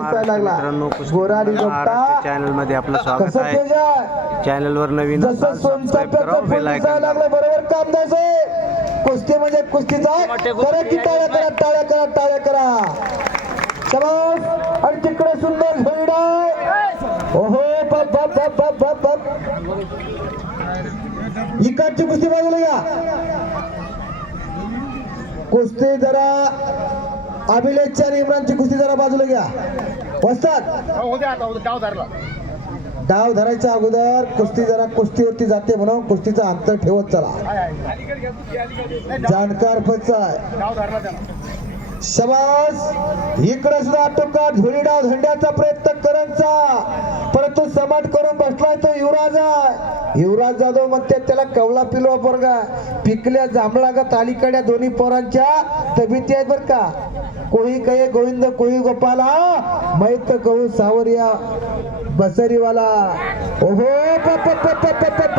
मित्रांनो, चॅनल मध्ये आपलं स्वागत आहे। चॅनल वर नवीन असाल सबस्क्राइब करा, बेल आयकॉन दाबा। बरोबर काम द्यायचं। कुस्ती म्हणजे कुस्तीचा करा की टाळ्या करा, टाळ्या करा, टाळ्या करा। शाबास। आणि तिकडे सुंदर झेंडा। ओहो बाप बाप बाप बाप बाप बाप। इकडची कुस्ती बाजूला या। कुस्ती जरा अभिलेखच्या आणि इम्रानची कुस्ती जरा बाजूला घ्या। वस्ताद डाव धरायच्या अगोदर कुस्ती जरा कुस्तीवरती जाते म्हणून कुस्तीचा अंतर ठेवत चला। जाणकार पच्चा आहे। शाबास। इकडे सुद्धा टोका झोळी डाव धंड्याचा प्रयत्न करायचा, परंतु समाट करून बसलाय तो युवराज आहे। युवराज जाधव म्हणते त्याला कवळा पिलवा पोरगा। पिकल्या जांभळा का तालीकड्या दोन्ही पोरांच्या तब्येती आहेत बर का। कोळी कहे गोविंद कोळी गोपाला, मैत कहू सावरिया बसरीवाला। ओहो पप पप पप पप